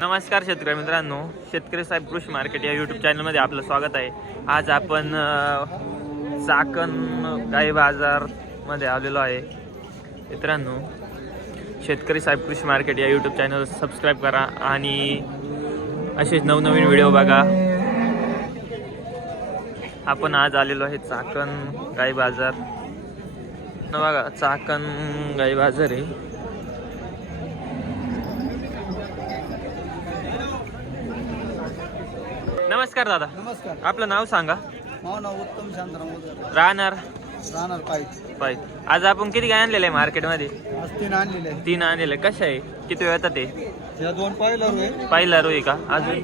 नमस्कार शेतकरी मित्रांनो, शेतकरी साहेब कृषी मार्केट या यूट्यूब चॅनलमध्ये आपलं स्वागत आहे. आज आपण चाकण गाई बाजारमध्ये आलेलो आहे. मित्रांनो, शेतकरी साहेब कृषी मार्केट या यूट्यूब चॅनल सबस्क्राईब करा आणि असेच नवनवीन व्हिडिओ बघा. आपण आज आलेलो आहे चाकण गाई बाजार. बघा, चाकण गाई बाजार आहे. नमस्कार दादा. नमस्कार. आपलं नाव सांगा. माझं नाव उत्तम शांताराम राहणार पाहिजे. आज आपण किती गाय आणलेले आहे मार्केटमध्ये? आज 3 आणलेले आहे. 3 आणलेले. कशा आहे? किती वेळ येतात ते? या 2 पहिला रोई का? अजून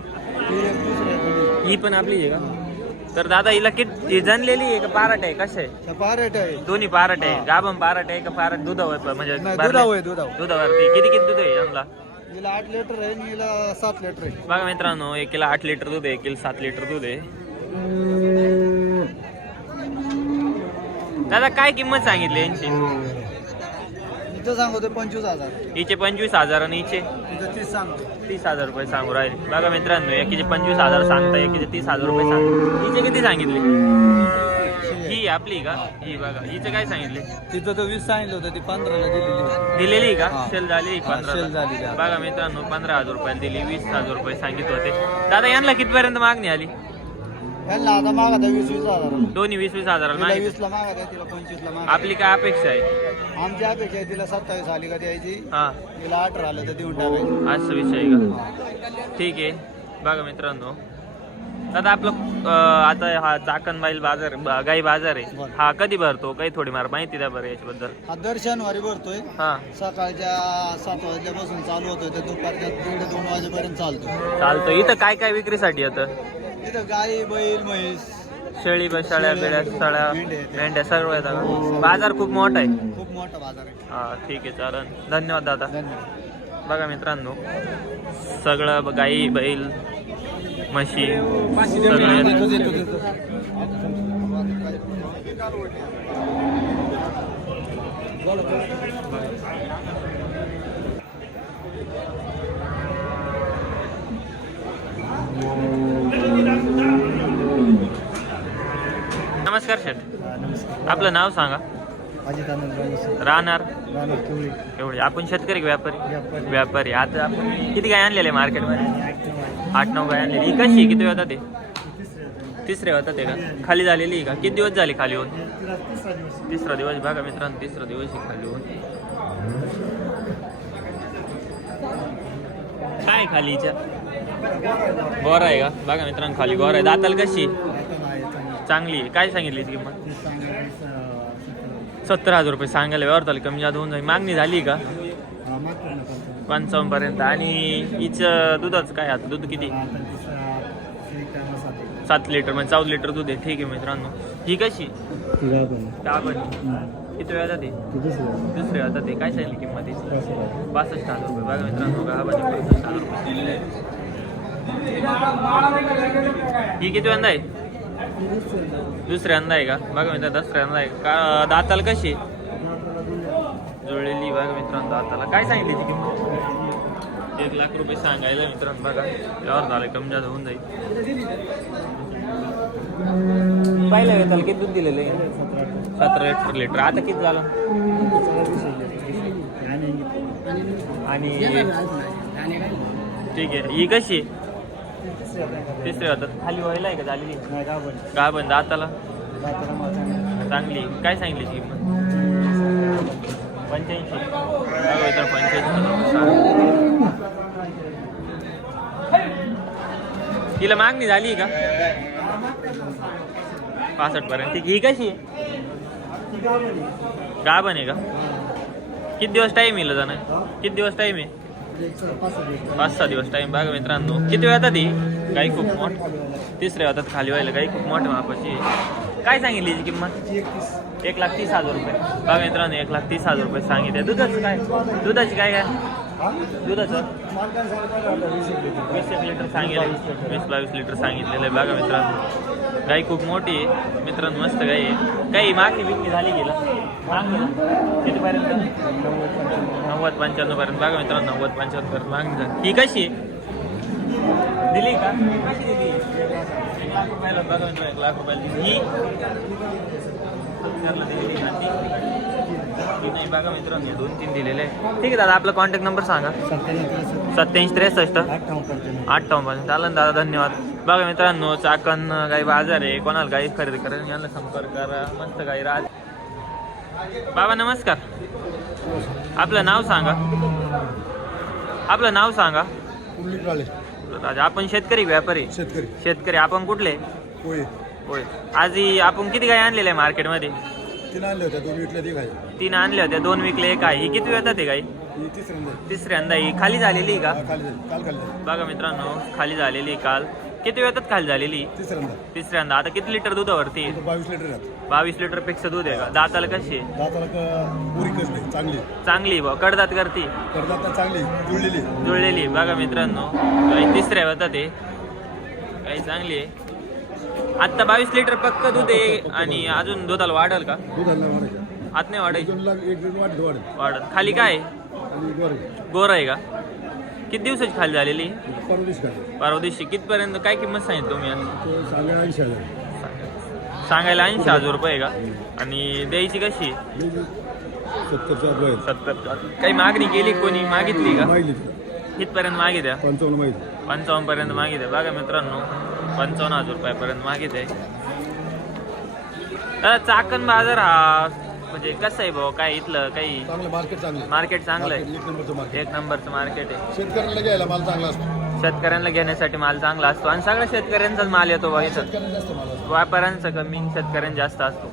ही पण आपली आहे का? तर दादा हिला किती जनलेली आहे का पारट आहे? कशा आहे? पारट आहे. दोन्ही पारट आहे. गाभण पारट आहे का पारट दुधावर म्हणजे दुधावरती किती दूध आहे यांना? हिला 8 लिटर आहे आणि हिला 7 लिटर आहे. बघा मित्रांनो, एकीला 8 लिटर दूध आहे, एकीला 7 लिटर दूध आहे. दादा काय किंमत सांगितली यांची? इथं सांगतो 25,000. हिचे 25,000 आणि हिचे इथं 30 सांगतो. 30,000 रुपये सांगू राहिले. बघा मित्रांनो, एकीचे 25,000 सांगता, एकीचे 30,000 रुपये सांगता. हिचे किती सांगितले? ही आपली का? ही बघा, हिचं काय सांगितले? तिथं तर 20 सांगितलं होतं, ती 15ला दिलेली का? सेल झाली 15. सेल झाली. बघा मित्रांनो, 15,000 रुपयाला दिली. 20,000 रुपये सांगितले होते. दादा यांना कितीपर्यंत मागणी आली? यांना आता मागा 20,000. दोन्ही 20,000 तिला 20ला मागा द्या, तिला 25ला मागा. आपली काय अपेक्षा आहे? आमची अपेक्षा आहे तिला 27 आली का द्यायची, हा, तिला 18 आलं तर देऊन टाकायची. असं विषय आहे का? ठीक आहे. बघा मित्रांनो, दादा आपलं आता हा चाकण बैल बाजार गाई बाजार आहे, हा कधी भरतो? काही थोडी मार माहिती द्या बरं याच्याबद्दल. हा दर शनिवारी भरतोय. हा, सकाळच्या 7 वाजल्यापासून चालू होतोय तर दुपारच्या 1:30-2 वाजेपर्यंत चालतं. इथं काय काय विक्रीसाठी येतं? इथं गाई, बैल, म्हैस, शेळी, बशाळ्या, बेड्या, सळ्या, मेंढ्या सर्व येतात. बाजार खूप मोठा आहे. खूप मोठा बाजार आहे. हा, ठीक आहे, चालेल. धन्यवाद दादा. धन्यवाद. बघा मित्रांनो, सगळं गाई, बैल, म्हशी सगळं. नमस्कार शेठ. आपलं नाव सांगा. राहणार एवढे. आपण शेतकरी व्यापारी. आता आपण किती गाय आणलेले मार्केटमध्ये? 8-9 गाय आणलेली. ही कशी? किती होता ते? तिसरे होता ते का? खाली झालेली आहे का? किती दिवस झाले खाली होऊन? तिसरा दिवस. बघा मित्रांनो, तिसरा दिवस ही खाली होऊन. काय खालीच्या गोरा आहे का? बघा मित्रांनो, खाली गोरा आहे. दाताल कशी? चांगली आहे. काय सांगितली किंमत? 70,000 रुपये सांगायला. व्यवहार झाले, कमी जादा होऊन जाईल. मागणी झाली का? 55 पर्यंत. आणि हिचं दुधाचं काय? आता दूध किती? 7 लिटर म्हणजे 14 लिटर दूध आहे. ठीक आहे मित्रांनो. ही कशी? गाभण. किती वेळ जाते? दुसरे आता ते काय सांगितली किंमत? 65,000 रुपये. बघा मित्रांनो, गाभण 65,000 रुपये. ही किती वेळा आहे? दुसऱ्यांदा आहे का? बघा मित्रांनो, दुसऱ्यांदा आहे का? दाताला कशी? जुळलेली. बघा मित्रांनो, दाताला काय सांगितली ती किंमत? 1 लाख रुपये सांगायला मित्रांनो. बघा, यावर झालं, कमी जास्त होऊन जाईल. पहिल्या वेळेला किती दूध दिलेलं आहे? 17 लिटर. आता किती झालं? आणि ठीक आहे. ही कशी? तिसरी होतात. खाली व्हायला आहे का? झालेली गाभण. दाताला चांगली. काय सांगितली किंमत? 85. 85. तिला मागणी झाली का? 65 पर्यंत. ही कशी आहे? गाभण आहे का? किती दिवस टाईम येईल जाणं? किती दिवस टाईम आहे? 5-6 दिवस टाईम. बघा मित्रांनो, किती वेळ येतात? ही गाई खूप मोठ. तिसऱ्या होतात खाली व्हायला. गाई खूप मोठ्या मापाची. काय सांगितली याची किंमत? 1,30,000 रुपये. बघा मित्रांनो, 1,30,000 रुपये सांगितले. दुधाचं काय? दुधाची काय? दुधाचं 20 लिटर सांगितलं. 20-22 लिटर सांगितलेलं आहे. बघा मित्रांनो, गाई खूप मोठी आहे मित्रांनो, मस्त गाई आहे. काही मागणी बिकणी झाली गेला मागणी कितीपर्यंत? 90-95 पर्यंत. बघा मित्रांनो, 90-95 पर्यंत मागणी झाली. ही कशी आहे? दिली का कशी दिली 1 लाख रुपयाला बघा मित्रांनो 1 लाख रुपयाला दिली ही सरला दिलेली ना ती नाही बघा मित्रांनो 2-3 दिलेले आहे. ठीक आहे दादा आपला कॉन्टॅक्ट नंबर सांगा 8763 58 चालेल दादा धन्यवाद. बघा मित्रांनो चाकण गाई बाजार आहे कोणाला गाई खरेदी करायला यांना संपर्क करा मस्त गाई राज. बाबा नमस्कार आपलं नाव सांगा आपलं नाव सांगा राजा आपण शेतकरी व्यापारी शेतकरी आपण कुठले होय आज आपण किती गाय आणलेल्या आहे मार्केटमध्ये 3 आणले होते 2 विकले ती गाय 3 आणल्या होत्या 2 विकले एक आहे ही किती वेळात आहे गाई तिसऱ्यांदा ही खाली झालेली का बघा मित्रांनो खाली झालेली काल किती वेळात खाली झालेली तिसऱ्यांदा आता किती लिटर दुधावरती 22 लिटर 22 लिटर पेक्षा दूध आहे का दाताला कशी चांगली बा कडदात करती जुळलेली बघा मित्रांनो काही तिसऱ्या होता ते काही चांगली आहे. आता 22 लिटर पक्क दूध आहे आणि अजून दुधाला वाढल का आत नाही वाढायची वाढत खाली काय गोर आहे का किती दिवसाची खाली झालेली परवा दिवशी कितपर्यंत काय किंमत सांगितली तुम्ही सांगायला 80,000 रुपये का आणि द्यायची कशी 70 काही मागणी केली कोणी मागितली का कितपर्यंत मागित्या 55 पर्यंत मागितल्या बघा मित्रांनो 55,000 रुपयापर्यंत मागित आहे. चाकण बाजार हा म्हणजे कसं आहे भाऊ काय इथलं काही मार्केट चांगलं आहे 1 नंबरचं मार्केट आहे. शेतकऱ्यांना घ्यायला माल चांगला असतो शेतकऱ्यांना घेण्यासाठी माल चांगला असतो आणि सगळ्या शेतकऱ्यांचाच माल येतो बघा इथं व्यापाऱ्यांचा कमी शेतकऱ्यांचा जास्त असतो.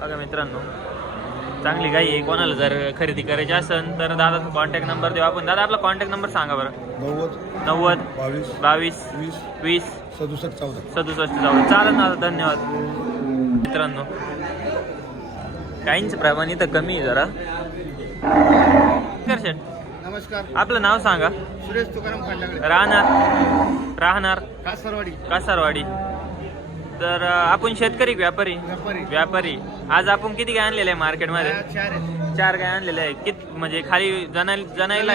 बघा मित्रांनो चांगली गाई आहे कोणाला जर खरेदी करायची असेल तर दादाचा कॉन्टॅक्ट नंबर देऊ आपण. दादा आपला कॉन्टॅक्ट नंबर सांगा बरं 90 22 20 67 14 चालेल ना धन्यवाद. मित्रांनो काहींचं प्रमाण इथं कमी आहे जरा. नमस्कार आपलं नाव सांगा सुरेश तुकाराम खंडागळे राहणार कासारवाडी. तर आपण शेतकरी व्यापारी आज आपण किती गाय आणलेले आहे मार्केटमध्ये 4 गाय आणलेल्या आहे किती म्हणजे खाली जनायला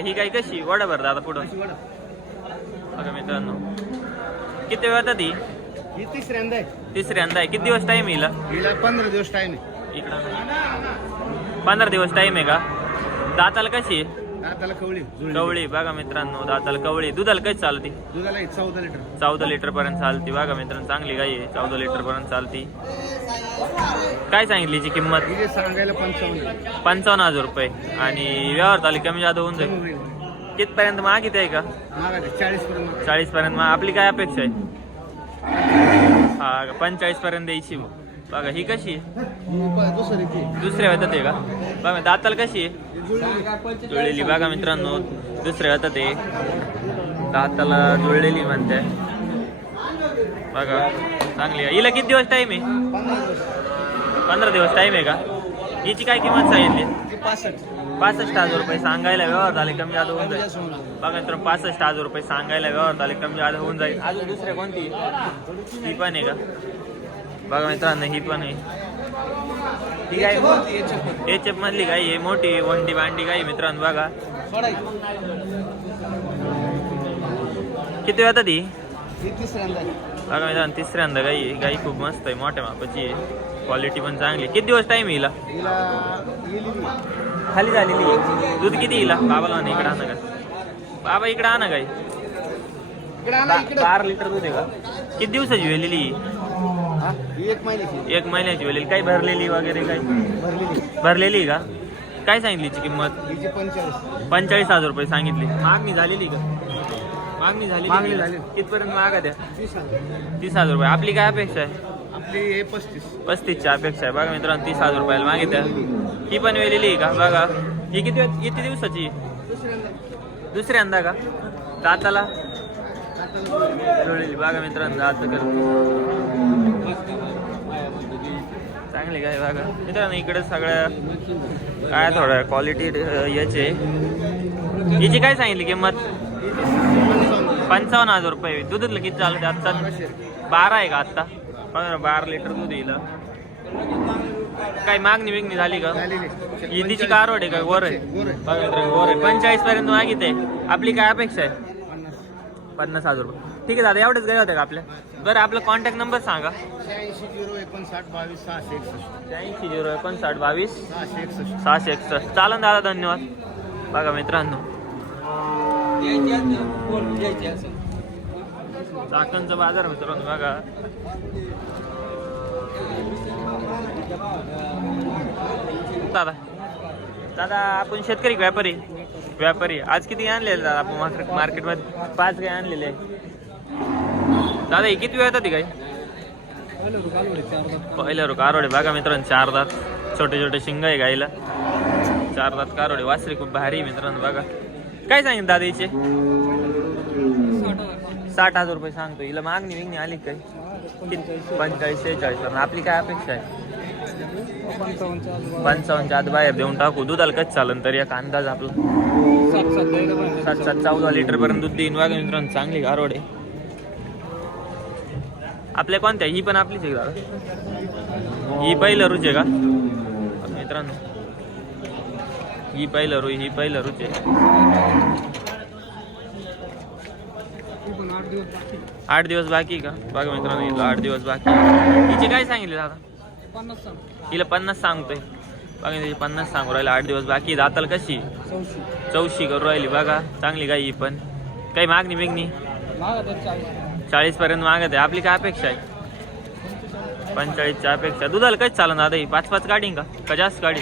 ही गाय कशी वडा भर दादा पुढं बघा मित्रांनो किती वेळ ती तिसऱ्यांदा आहे किती दिवस टाइम येईल 15 दिवस टाइम आहे इकडं 15 दिवस टाइम आहे का दाताला कशी दाताला कवळी बघा मित्रांनो दाताला कवळी दुधाला कशी चालती दुधाला 14 लिटर पर्यंत चालती बघा मित्रांनो चांगली गाई आहे 14 लिटर पर्यंत चालती. काय सांगितली जी किंमत सांगायला 55,000 रुपये आणि व्यवहार झाली कमी जादा होऊन जाईल कितपर्यंत मागित आहे का 40 पर्यंत आपली काय अपेक्षा आहे हा 45 पर्यंत द्यायची बघा ही कशी दुसऱ्या वेळात आहे का बघा दाताला कशी आहे जुळलेली बघा मित्रांनो दुसऱ्या वेळात आहे दाताला जुळलेली म्हणते बघा चांगली आहे. हिला किती दिवस टाइम आहे 15 दिवस टाइम आहे का हिची काय किंमत सांगितली 65,000 रुपये सांगायला व्यवहार झाले कमी जादा होऊन जाईल बघा मित्रांनो 65,000 रुपये सांगायला व्यवहार झाले कमी जादा होऊन जाईल. अजून दुसऱ्या कोणती ही पण आहे का बघा मित्रांनो ही पण आहे ही गाय एचएफ मधली गाय आहे मोठी वंडी बांडी गाय मित्रांनो बघा किती वेळात ती बघा मित्रांनो तिसऱ्यांदा गाई आहे गाई खूप मस्त आहे मोठ्या मापाची आहे क्वालिटी पण चांगली. किती दिवस टाइम येईल खाली झालेली दूध किती येईल बाबाला म्हणा इकडे आणा का बाबा इकडे आणा गाई 12 लिटर दूध आहे का किती दिवसाची वेलेली 1 महिन्याची वेलेली काही भरलेली वगैरे काही भरलेली का काय सांगितली किंमत 45,000 रुपये सांगितली. मागणी झालेली का मागणी झाली कितपर्यंत मागा द्या 30,000 रुपये आपली काय अपेक्षा आहे आपली 35ची अपेक्षा आहे बघा मित्रांनो 30,000 रुपयाला मागितल्या. ही पण वेलेली आहे का बघा ही किती दिवसाची दुसऱ्यांदा का दाताला जुळलेली बघा मित्रांनो दात चांगली काय बघा मित्रांनो इकडे सगळ्या काय थोड्या क्वालिटी याचे हिची काय सांगितली किंमत 55,000 रुपये. दुधातलं किती चालू आत्ता 12 आहे का आत्ता 12 लिटर दूध येईल. काय मागणी बिगणी झाली का हिंदीची कारवड आहे का गोर आहे बघा मित्रांनो गोर आहे 45 पर्यंत मागित आहे आपली काय अपेक्षा आहे 50,000 रुपये. ठीक आहे दादा, एवढेच गाय होते का आपल्या? बरं आपला कॉन्टॅक्ट नंबर सांगा. 86 चालन दादा, धन्यवाद. बघा मित्रांनो, चाकणचा बाजार मित्रांनो बघा. दादा दादा आपण शेतकरी व्यापारी आज किती आणलेले दादा आपण मार्केटमध्ये? 5 गाय आणलेले आहे दादा. हे किती वेळ येतात ती गाय? पहिल्या रोग कारोडे बघा मित्रांनो, 4 दात, छोटे छोटे शिंग आहे गाईला. 4 दात कारोडे, वासरी खूप भारी मित्रांनो बघा. काय सांगितलं दादा हिचे? 60,000 रुपये सांगतो. हिला मागणी विगणी आली काय? 45-46. आपली काय अपेक्षा आहे? 55च्या आत बाहेर देऊन टाकू. दुधाला कच चालन तरी एक अंदाज आपला 7-14 लिटर पर्यंत दूध देईन. बघा मित्रांनो, चांगली कारोडे. आपल्या कोणत्या? ही पण आपलीच आहे दादा? ही पहिलं रुच आहे का मित्रांनो? ही पहिलं रुच आहे. 8 दिवस बाकी का? बघा मित्रांनो, हिला 8 दिवस बाकी. हिचे काय सांगितले दादा? हिला 50 सांगतोय. बघा तिचे 50 सांगू राहिले. 8 दिवस बाकी. दाताल कशी? 84 करू राहिली. बघा चांगली गाई. ही पण काही मागणी बिगणी 40 पर्यंत मागत आहे. आपली काय अपेक्षा आहे? 45च्या अपेक्षा. दुधाला कच चालन दादा? ही 5-5 काढीन का जास्त काढी?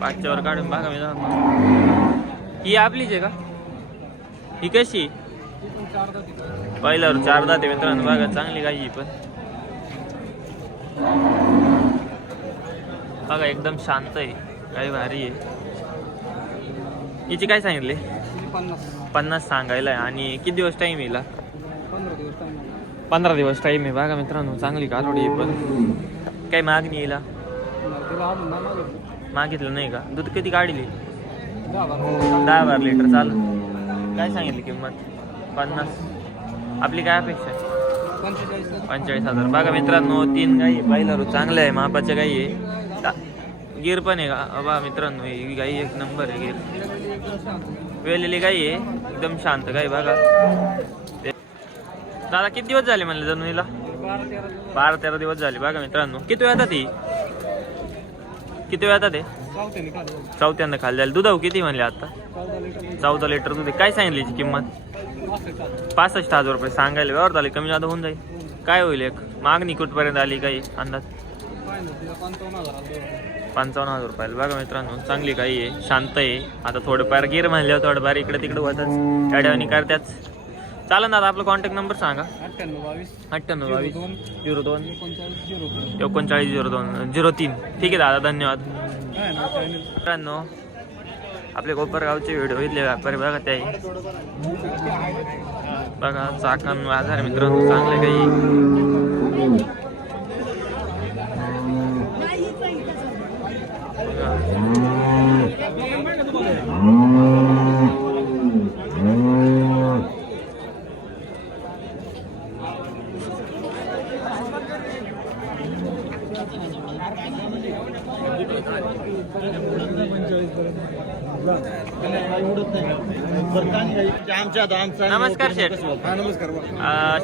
5च्या वर काढून. बघा मित्रांनो, ही आपलीच आहे का? ही कशी? पहिल्यावर 4 दात आहे मित्रांनो बघा. चांगली गाई ही पण बघा, एकदम शांत आहे. गाई भारी आहे. हिची काय सांगितले? 50 सांगायला आहे. आणि किती दिवस टाईम येईल? 15 दिवस टाईम आहे. बघा मित्रांनो, चांगली कालोडी आहे पण. काही मागणी येईल? मागितलं नाही का? दूध किती काढली? 10-12 लिटर. चालेल. काय सांगितली किंमत? 50. आपली काय अपेक्षा आहे? 45,000. बघा मित्रांनो, 3 गाई पहिला चांगल्या आहे, मापाच्या गाई आहे. गिर पण आहे का? बघा मित्रांनो, ही गाई एक नंबर आहे. गिर वेलेली गाई आहे, एकदम शांत गाई. बघा दादा, किती दिवस झाले म्हणले जनुनीला? 12-13 दिवस झाले. बघा मित्रांनो, किती वेळ येतात? किती वेळ येतात? चौथ्यांदा खाली झाली. दुधाऊ किती म्हणले आता? 14 लिटर दूध. काय सांगितली किंमत? 65,000 रुपये सांगायला. व्यवहार झाले, कमी जादा होऊन जाईल. काय होईल एक मागणी कुठपर्यंत आली? काही अंदाज? 55,000 रुपयाला. बघा मित्रांनो, चांगली काही आहे, शांत आहे. आता थोडंफार गिर म्हणल्यावर थोडंफार इकडे तिकडे होतच, गाड्यावानी करत्याच. चालेल दादा, आपला कॉन्टॅक्ट नंबर सांगा. 98-22-02-39-02-03. ठीक आहे दादा, धन्यवाद. मित्रांनो, आपले कोपरगावचे व्हिडिओ इथले व्यापारी बघा. ते बघा चाकण बाजार मित्रांनो, चांगले काही. नमस्कार शेठ. नमस्कार.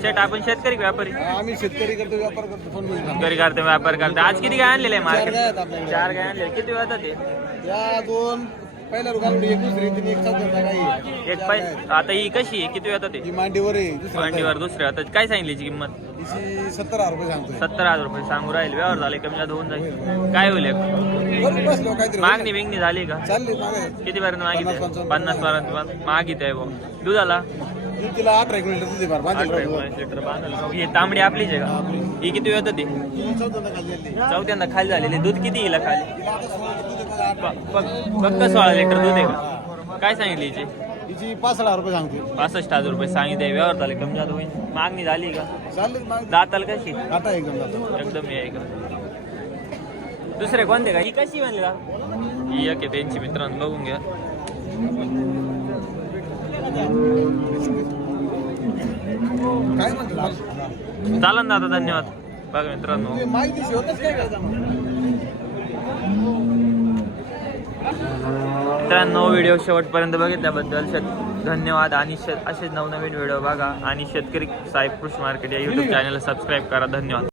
शेठ, आपण शेतकरी व्यापारी? आम्ही शेतकरी करतो, व्यापार करतो. शेतकरी करते, व्यापार करते. आज किती काय आणलेले आहे मार्केट? 4 गाय आणले. किती वेळ येतात? या 2 पहिल्या रुगालडी, एक दुसरी, तीन, एक चौथ्यांदा गाई. एक आता ही कशी आहे? किती वेळ येतात? ही मांडीवर आहे. मांडीवर दुसऱ्या. आता काय सांगितली किंमत? हिची 70,000 रुपये सांगतो. 70,000 रुपये सांगू राहील. व्यवहार झाले, कमी जादा होऊन जाईल. काय होईल? मागणी बिगणी झाली का? किती पर्यंत मागितली? 50 पर्यंत मागित आहे. दुधाला तिला 18 लिटर दूध आहे. 18 लिटर बांधल. ही तांबडी आपलीच आहे का? ही किती वेळ येतात? चौथ्यांदा खाली झालेली. दूध किती येईल खाली? फक्त 16 लिटर दूध आहे का? काय सांगितली हिची? हिची 65,000 रुपये सांगते. 65,000 रुपये सांगितले. व्यवहार झाले, कमी जादा होईल. मागणी झाली का? दाताल कशी? आता एकदम आहे का? दुसरे कोणते का? ही कशी म्हणली? ही एक आहे त्यांची मित्रांनो, बघून घ्या. चालन दादा, धन्यवाद. बघा मित्रांनो, मित्रांनो व्हिडिओ शेवटपर्यंत बघितल्याबद्दल धन्यवाद. आणि असेच नवनवीन व्हिडिओ बघा आणि शेतकरी साहेब कृषी मार्केट या यूट्यूब चॅनलला सबस्क्राईब करा. धन्यवाद.